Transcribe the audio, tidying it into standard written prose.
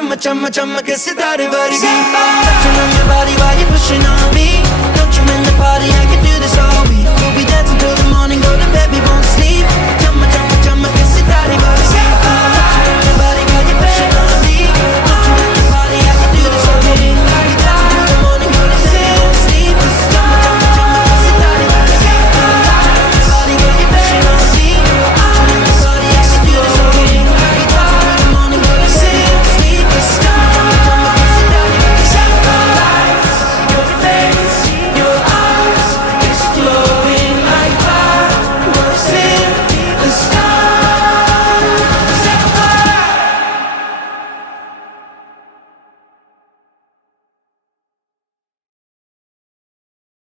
chumma chumma chumma ke sitare vargi. Touching on your body while you're pushing on me. Don't you in the party, I can do